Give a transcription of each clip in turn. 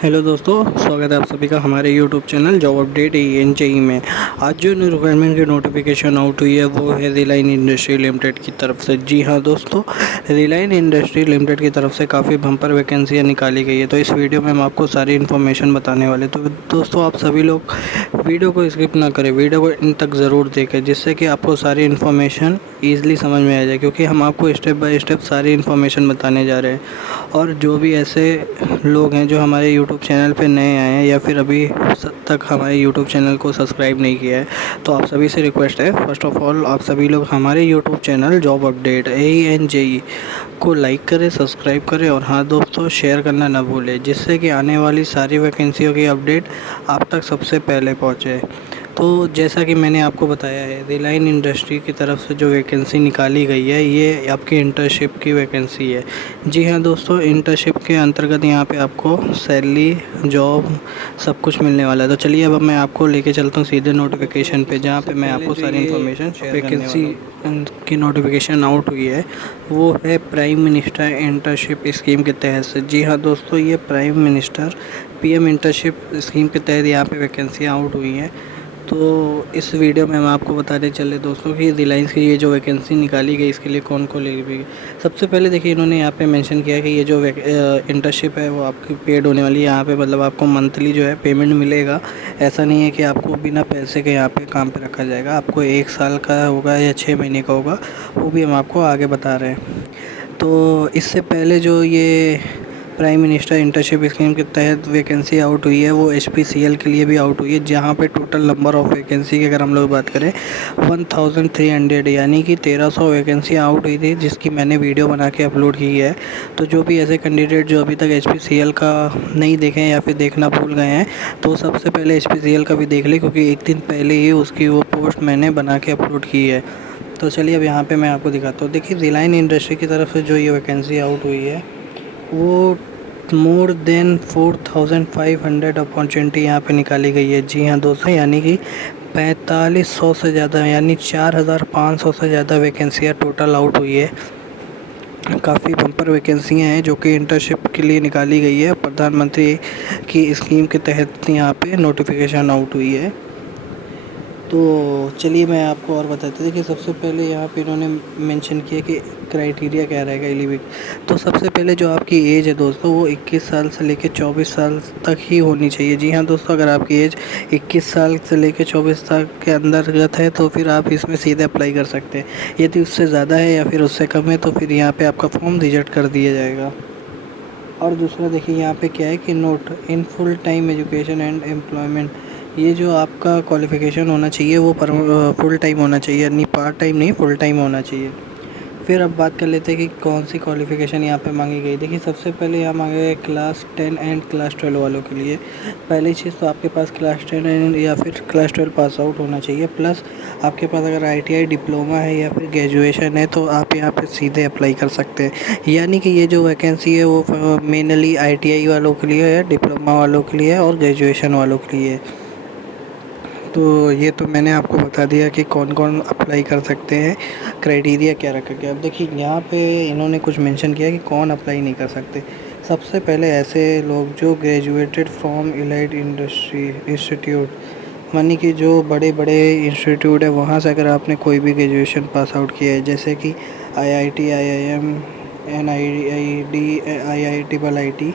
Hello दोस्तों, स्वागत है आप सभी का हमारे यूट्यूब चैनल जॉब अपडेट एएनजेई में। आज जो रिक्वायरमेंट की नोटिफिकेशन आउट हुई है वो है रिलायंस इंडस्ट्री लिमिटेड की तरफ से। जी हाँ दोस्तों, रिलायंस इंडस्ट्री लिमिटेड की तरफ से काफ़ी बम्पर वैकेंसियाँ निकाली गई है। तो इस वीडियो में हम आपको सारी इन्फॉर्मेशन बताने वाले। तो दोस्तों, आप सभी लोग वीडियो को स्किप ना करें, वीडियो को इन तक ज़रूर देखें, जिससे कि आपको सारी इन्फॉर्मेशन ईज़िली समझ में आ जाए, क्योंकि हम आपको स्टेप बाय स्टेप सारी इन्फॉर्मेशन बताने जा रहे हैं। और जो भी ऐसे लोग हैं जो हमारे यूट्यूब चैनल पे नए आए हैं या फिर अभी तक हमारे यूट्यूब चैनल को सब्सक्राइब नहीं किया है, तो आप सभी से रिक्वेस्ट है, फर्स्ट ऑफ ऑल आप सभी लोग हमारे YouTube channel job update ANJE को लाइक करें, सब्सक्राइब करें और हाँ दोस्तों, शेयर करना ना भूलें, जिससे कि आने वाली सारी वैकेंसियों की अपडेट आप तक सबसे पहले पहुँचे। तो जैसा कि मैंने आपको बताया है, रिलायंस इंडस्ट्री की तरफ से जो वैकेंसी निकाली गई है ये आपकी इंटर्नशिप की वैकेंसी है। जी हाँ दोस्तों, इंटर्नशिप के अंतर्गत यहाँ पे आपको सैलरी, जॉब सब कुछ मिलने वाला है। तो चलिए अब मैं आपको लेके चलता हूँ सीधे नोटिफिकेशन पे, जहाँ पे मैं आपको सारी इन्फॉर्मेशन शेयर करने वाला हूँ। की नोटिफिकेशन आउट हुई है वो है प्राइम मिनिस्टर इंटर्नशिप स्कीम के तहत से। जी हाँ दोस्तों, ये prime minister PM internship scheme के तहत यहाँ पे वैकेंसियाँ आउट हुई हैं। तो इस वीडियो में हम आपको बताने चले दोस्तों कि रिलायंस की ये जो वैकेंसी निकाली गई इसके लिए कौन कौन एलिजिबल। सबसे पहले देखिए, इन्होंने यहाँ पे मेंशन किया है कि ये जो इंटर्नशिप है वो आपकी पेड होने वाली है। यहाँ पे मतलब आपको मंथली जो है पेमेंट मिलेगा। ऐसा नहीं है कि आपको बिना पैसे के यहाँ पे काम पे रखा जाएगा। आपको 1 साल का होगा या 6 महीने का होगा, वो भी हम आपको आगे बता रहे हैं। तो इससे पहले जो ये प्राइम मिनिस्टर इंटर्नशिप स्कीम के तहत वैकेंसी आउट हुई है वो HPCL के लिए भी आउट हुई है, जहाँ पे टोटल नंबर ऑफ़ वैकेंसी की अगर हम लोग बात करें 1300, यानी कि 1300 वैकेंसी आउट हुई थी, जिसकी मैंने वीडियो बना के अपलोड की है। तो जो भी ऐसे कैंडिडेट जो अभी तक HPCL का नहीं देखे हैं या फिर देखना भूल गए हैं, तो सबसे पहले HPCL का भी देख लें, क्योंकि एक दिन पहले ही उसकी वो पोस्ट मैंने बना के अपलोड की है। तो चलिए अब यहाँ पे मैं आपको दिखाता हूँ। देखिए, रिलायंस इंडस्ट्री की तरफ से जो ये वैकेंसी आउट हुई है वो मोर देन 4500 अपॉर्चुनिटी यहाँ पे निकाली गई है। जी हाँ दोस्तों, यानी कि 4500 से ज़्यादा, यानी 4500 से ज़्यादा वैकेंसियाँ टोटल आउट हुई है। काफ़ी बम्पर वैकेंसियाँ हैं जो कि इंटर्नशिप के लिए निकाली गई है। प्रधानमंत्री की स्कीम के तहत यहाँ पे नोटिफिकेशन आउट हुई है। तो चलिए मैं आपको और बताते देखिए, सबसे पहले यहाँ पे इन्होंने मेंशन किया कि क्राइटेरिया क्या रहेगा एलिजिबिलिटी। तो सबसे पहले जो आपकी एज है दोस्तों वो 21 साल से लेकर 24 साल तक ही होनी चाहिए। जी हाँ दोस्तों, अगर आपकी एज 21 साल से लेकर 24 साल के अंतर्गत है तो फिर आप इसमें सीधे अप्लाई कर सकते हैं। यदि उससे ज़्यादा है या फिर उससे कम है तो फिर यहाँ पर आपका फॉर्म रिजेक्ट कर दिया जाएगा। और दूसरा देखिए यहाँ पे क्या है कि note in full time education and employment, ये जो आपका क्वालिफ़िकेशन होना चाहिए वो फुल टाइम होना चाहिए, यानी पार्ट टाइम नहीं, फुल टाइम होना चाहिए। फिर अब बात कर लेते हैं कि कौन सी क्वालिफ़िकेशन यहाँ पे मांगी गई। देखिए, सबसे पहले यहाँ मांगे गए क्लास 10 एंड क्लास 12 वालों के लिए। पहली चीज़ तो आपके पास क्लास 10 एंड या फिर क्लास 12 पास आउट होना चाहिए, प्लस आपके पास अगर ITI डिप्लोमा है या फिर ग्रेजुएशन है तो आप यहाँ पे सीधे अप्लाई कर सकते हैं। यानी कि ये जो वैकेंसी है वो मेनली ITI वालों के लिए है, डिप्लोमा वालों के लिए है और ग्रेजुएशन वालों के लिए है। तो ये तो मैंने आपको बता दिया कि कौन कौन अप्लाई कर सकते हैं, क्राइटेरिया क्या रखा गया। अब देखिए यहाँ पे इन्होंने कुछ मेंशन किया कि कौन अप्लाई नहीं कर सकते। सबसे पहले ऐसे लोग जो graduated from elite industry institute, मानी कि जो बड़े बड़े इंस्टीट्यूट है वहाँ से अगर आपने कोई भी ग्रेजुएशन पास आउट किया है, जैसे कि IIT, IIM, NID, IIT,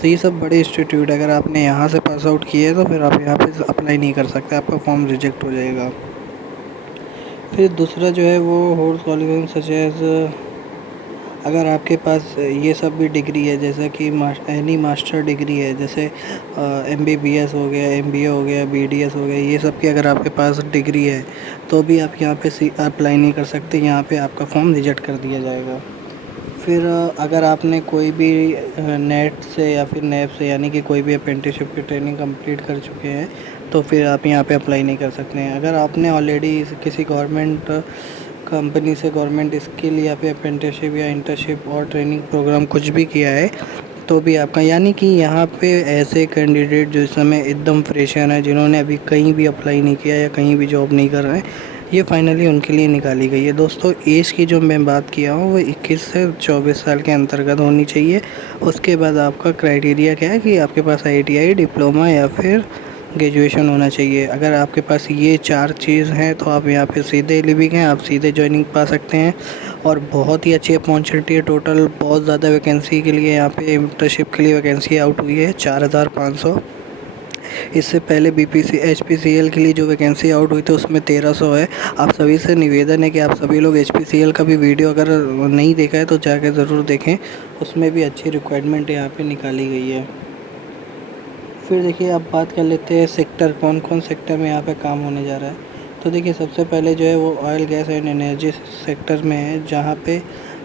तो ये सब बड़े इंस्टीट्यूट अगर आपने यहाँ से पास आउट किए तो फिर आप यहाँ पे अप्लाई नहीं कर सकते, आपका फॉर्म रिजेक्ट हो जाएगा। फिर दूसरा जो है वो होल्ड क्वालिफिकेशन सच एज, अगर आपके पास ये सब भी डिग्री है, जैसे कि एनी मास्टर डिग्री है, जैसे MBBS हो गया, MBA हो गया, BDS हो गया, ये सब की अगर आपके पास डिग्री है तो भी आप यहाँ पे अप्लाई नहीं कर सकते, यहाँ पे आपका फॉर्म रिजेक्ट कर दिया जाएगा। फिर अगर आपने कोई भी नेट से या फिर नैप से, यानी कि कोई भी अप्रेंटिसशिप की ट्रेनिंग कंप्लीट कर चुके हैं तो फिर आप यहाँ पे अप्लाई नहीं कर सकते हैं। अगर आपने ऑलरेडी किसी गवर्नमेंट कंपनी से गवर्नमेंट स्किल या फिर अप्रेंटिसशिप या इंटर्नशिप और ट्रेनिंग प्रोग्राम कुछ भी किया है तो भी आपका, यानी कि यहाँ पे ऐसे कैंडिडेट जो इस समय एकदम फ्रेशर हैं, जिन्होंने अभी कहीं भी अप्लाई नहीं किया या कहीं भी जॉब नहीं कर रहे हैं, ये फाइनली उनके लिए निकाली गई है। दोस्तों एज की जो मैं बात किया हूँ वो 21 से 24 साल के अंतर्गत होनी चाहिए। उसके बाद आपका क्राइटेरिया क्या है कि आपके पास ITI डिप्लोमा या फिर ग्रेजुएशन होना चाहिए। अगर आपके पास ये 4 चीज़ हैं तो आप यहाँ पे सीधे लिविंग हैं, आप सीधे जॉइनिंग पा सकते हैं। और बहुत ही अच्छी अपॉर्चुनिटी है। टोटल बहुत ज़्यादा वैकेंसी के लिए यहाँ पे इंटर्नशिप के लिए वैकेंसी आउट हुई है 4500। इससे पहले BPC HPCL के लिए जो वैकेंसी आउट हुई थी उसमें 1300 है। आप सभी से निवेदन है कि आप सभी लोग HPCL का भी वीडियो अगर नहीं देखा है तो जाकर ज़रूर देखें, उसमें भी अच्छी रिक्वायरमेंट यहाँ पे निकाली गई है। फिर देखिए अब बात कर लेते हैं सेक्टर, कौन कौन सेक्टर में यहाँ पे काम होने जा रहा है। तो देखिए सबसे पहले जो है वो oil gas and energy sector में है, जहाँ पे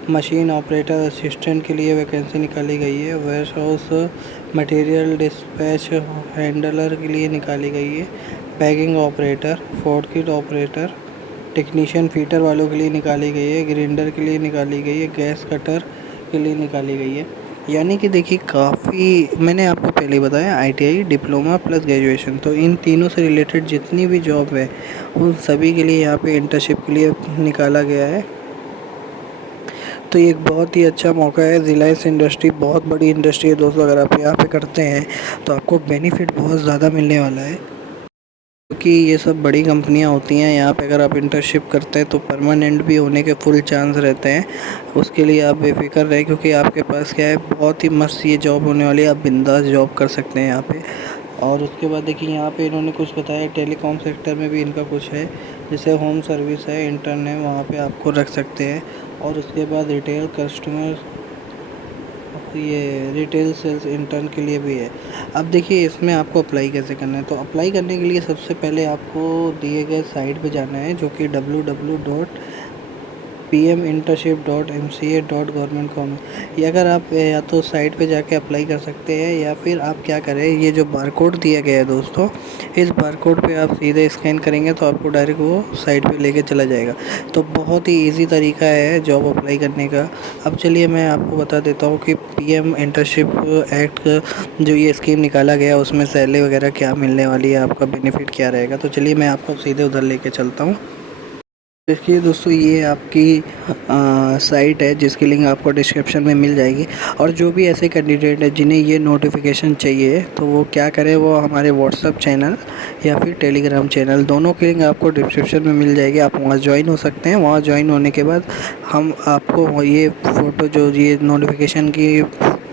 मशीन ऑपरेटर असिस्टेंट के लिए वैकेंसी निकाली गई है। Warehouse material dispatch handler के लिए निकाली गई है। Packing operator, forklift operator, technician fitter वालों के लिए निकाली गई है। ग्राइंडर के लिए निकाली गई है। गैस कटर के लिए निकाली गई है। यानी कि देखिए काफ़ी, मैंने आपको पहले बताया ITI डिप्लोमा प्लस ग्रेजुएशन, तो इन तीनों से रिलेटेड जितनी भी जॉब है उन सभी के लिए यहाँ पे इंटर्नशिप के लिए निकाला गया है। तो ये एक बहुत ही अच्छा मौका है। रिलायंस इंडस्ट्री बहुत बड़ी इंडस्ट्री है दोस्तों, अगर आप यहाँ पे करते हैं तो आपको बेनिफिट बहुत ज़्यादा मिलने वाला है, क्योंकि ये सब बड़ी कंपनियां होती हैं। यहाँ पे अगर आप इंटर्नशिप करते हैं तो परमानेंट भी होने के फुल चांस रहते हैं। उसके लिए आप बेफिक्र रहें, क्योंकि आपके पास क्या है, बहुत ही मस्त ये जॉब होने वाली है। आप बिंदास जॉब कर सकते हैं यहाँ पे। और उसके बाद देखिए यहाँ पे इन्होंने कुछ बताया, टेलीकॉम सेक्टर में भी इनका कुछ है, जैसे होम सर्विस है, इंटर्न है, वहाँ पे आपको रख सकते हैं। और उसके बाद रिटेल कस्टमर, ये रिटेल सेल्स इंटर्न के लिए भी है। अब देखिए इसमें आपको अप्लाई कैसे करना है। तो अप्लाई करने के लिए सबसे पहले आपको दिए गए साइट पे जाना है, जो कि www.pminternship.mca.government.com। ये अगर आप या तो साइट पे जाके अप्लाई कर सकते हैं, या फिर आप क्या करें, ये जो बारकोड दिया गया है दोस्तों, इस बारकोड पे आप सीधे स्कैन करेंगे तो आपको डायरेक्ट वो साइट पे लेके चला जाएगा। तो बहुत ही इजी तरीका है जॉब अप्लाई करने का। अब चलिए मैं आपको बता देता हूँ कि PM इंटर्नशिप एक्ट जो ये स्कीम निकाला गया उसमें सैलरी वगैरह क्या मिलने वाली है, आपका बेनिफिट क्या रहेगा। तो चलिए मैं आपको सीधे उधर लेके चलता हूँ। देखिए दोस्तों ये आपकी साइट है, जिसकी लिंक आपको डिस्क्रिप्शन में मिल जाएगी। और जो भी ऐसे कैंडिडेट हैं जिन्हें ये नोटिफिकेशन चाहिए तो वो क्या करें, वो हमारे व्हाट्सअप चैनल या फिर टेलीग्राम चैनल, दोनों की लिंक आपको डिस्क्रिप्शन में मिल जाएगी। आप वहाँ ज्वाइन हो सकते हैं। वहाँ ज्वाइन होने के बाद हम आपको ये फ़ोटो, जो ये नोटिफिकेशन की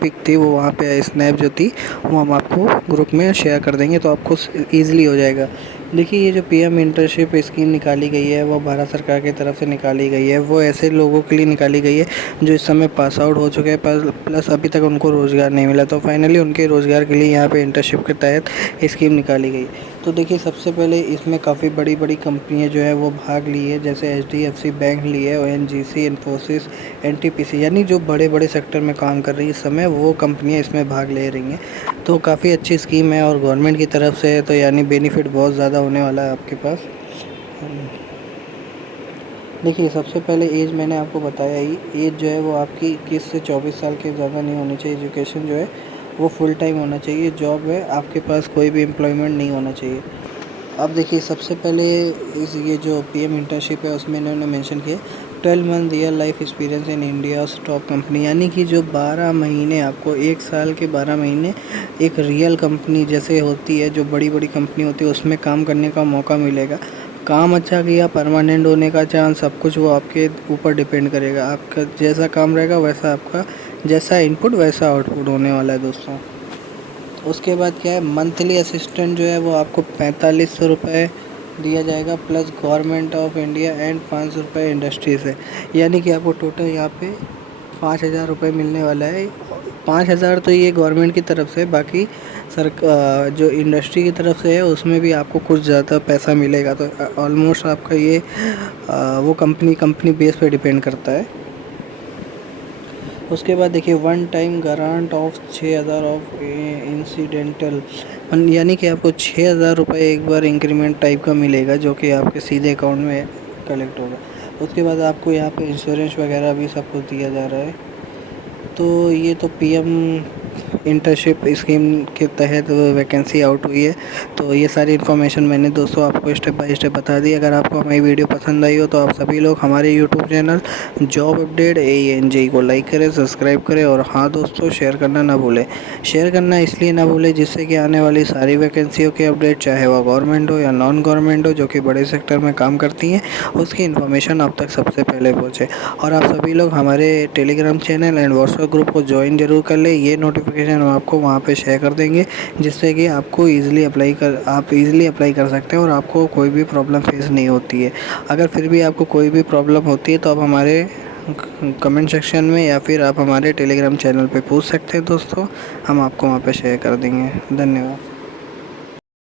पिक थी वो वहाँ पे स्नैप जो थी वो हम आपको ग्रुप में शेयर कर देंगे, तो आपको ईज़िली हो जाएगा। देखिए ये जो PM इंटर्नशिप स्कीम निकाली गई है वो भारत सरकार की तरफ से निकाली गई है। वो ऐसे लोगों के लिए निकाली गई है जो इस समय पास आउट हो चुके हैं, प्लस अभी तक उनको रोज़गार नहीं मिला, तो फाइनली उनके रोज़गार के लिए यहाँ पे इंटर्नशिप के तहत स्कीम निकाली गई। तो देखिए सबसे पहले इसमें काफ़ी बड़ी बड़ी कंपनियाँ जो है वो भाग ली है, जैसे HDFC बैंक ली है, ONGC, इन्फोसिस, NTPC, यानी जो बड़े बड़े सेक्टर में काम कर रही है इस समय वो कंपनियाँ इसमें भाग ले रही हैं। तो काफ़ी अच्छी स्कीम है और गवर्नमेंट की तरफ से है, तो यानी बेनिफिट बहुत ज़्यादा होने वाला है आपके पास। देखिए सबसे पहले एज मैंने आपको बताया ही, एज जो है वो आपकी 21 से 24 साल के ज़्यादा नहीं होनी चाहिए। एजुकेशन जो है वो फुल टाइम होना चाहिए। जॉब है, आपके पास कोई भी एम्प्लॉयमेंट नहीं होना चाहिए। अब देखिए सबसे पहले इस ये जो PM इंटर्नशिप है उसमें इन्होंने मेंशन किया 12 month real life experience in India top company, यानी कि जो 12 महीने आपको, 1 साल के 12 महीने एक रियल कंपनी जैसे होती है, जो बड़ी बड़ी कंपनी होती है उसमें काम करने का मौका मिलेगा। काम अच्छा किया, परमानेंट होने का चांस, सब कुछ वो आपके ऊपर डिपेंड करेगा। आपका जैसा काम रहेगा वैसा आपका, जैसा इनपुट वैसा आउटपुट होने वाला है दोस्तों। उसके बाद क्या है, मंथली असिस्टेंट जो है वो आपको 4500 रुपये दिया जाएगा, plus government of India and 500 रुपये इंडस्ट्री से, यानी कि आपको टोटल यहाँ पे 5000 रुपये मिलने वाला है। 5000 तो ये गवर्नमेंट की तरफ से, बाकी जो इंडस्ट्री की तरफ से है उसमें भी आपको कुछ ज़्यादा पैसा मिलेगा। तो ऑलमोस्ट आपका ये वो कंपनी बेस पे डिपेंड करता है। उसके बाद देखिए one time grant of 6000 of incidental, यानी कि आपको 6000 रुपये एक बार इंक्रीमेंट टाइप का मिलेगा, जो कि आपके सीधे अकाउंट में कलेक्ट होगा। उसके बाद आपको यहाँ पे इंश्योरेंस वगैरह भी सब कुछ दिया जा रहा है। तो ये तो PM इंटर्नशिप स्कीम के तहत वैकेंसी आउट हुई है। तो ये सारी इन्फॉर्मेशन मैंने दोस्तों आपको स्टेप बाय स्टेप बता दी। अगर आपको हमारी वीडियो पसंद आई हो तो आप सभी लोग हमारे YouTube channel job update ANJ को लाइक करें, सब्सक्राइब करें और हाँ दोस्तों, शेयर करना ना भूलें। शेयर करना इसलिए ना भूलें जिससे कि आने वाली सारी वैकेंसियों के अपडेट, चाहे वह गवर्नमेंट हो या नॉन गवर्नमेंट हो, जो कि बड़े सेक्टर में काम करती हैं, उसकी इन्फॉर्मेशन आप तक सबसे पहले पहुँचे। और आप सभी लोग हमारे Telegram channel and WhatsApp group को ज्वाइन जरूर कर लें। ये नोटिफिकेशन हम आपको वहाँ पे शेयर कर देंगे, जिससे कि आप ईज़िली अप्लाई कर सकते हैं और आपको कोई भी प्रॉब्लम फेस नहीं होती है। अगर फिर भी आपको कोई भी प्रॉब्लम होती है तो आप हमारे कमेंट सेक्शन में या फिर आप हमारे टेलीग्राम चैनल पे पूछ सकते हैं दोस्तों, हम आपको वहाँ पे शेयर कर देंगे। धन्यवाद।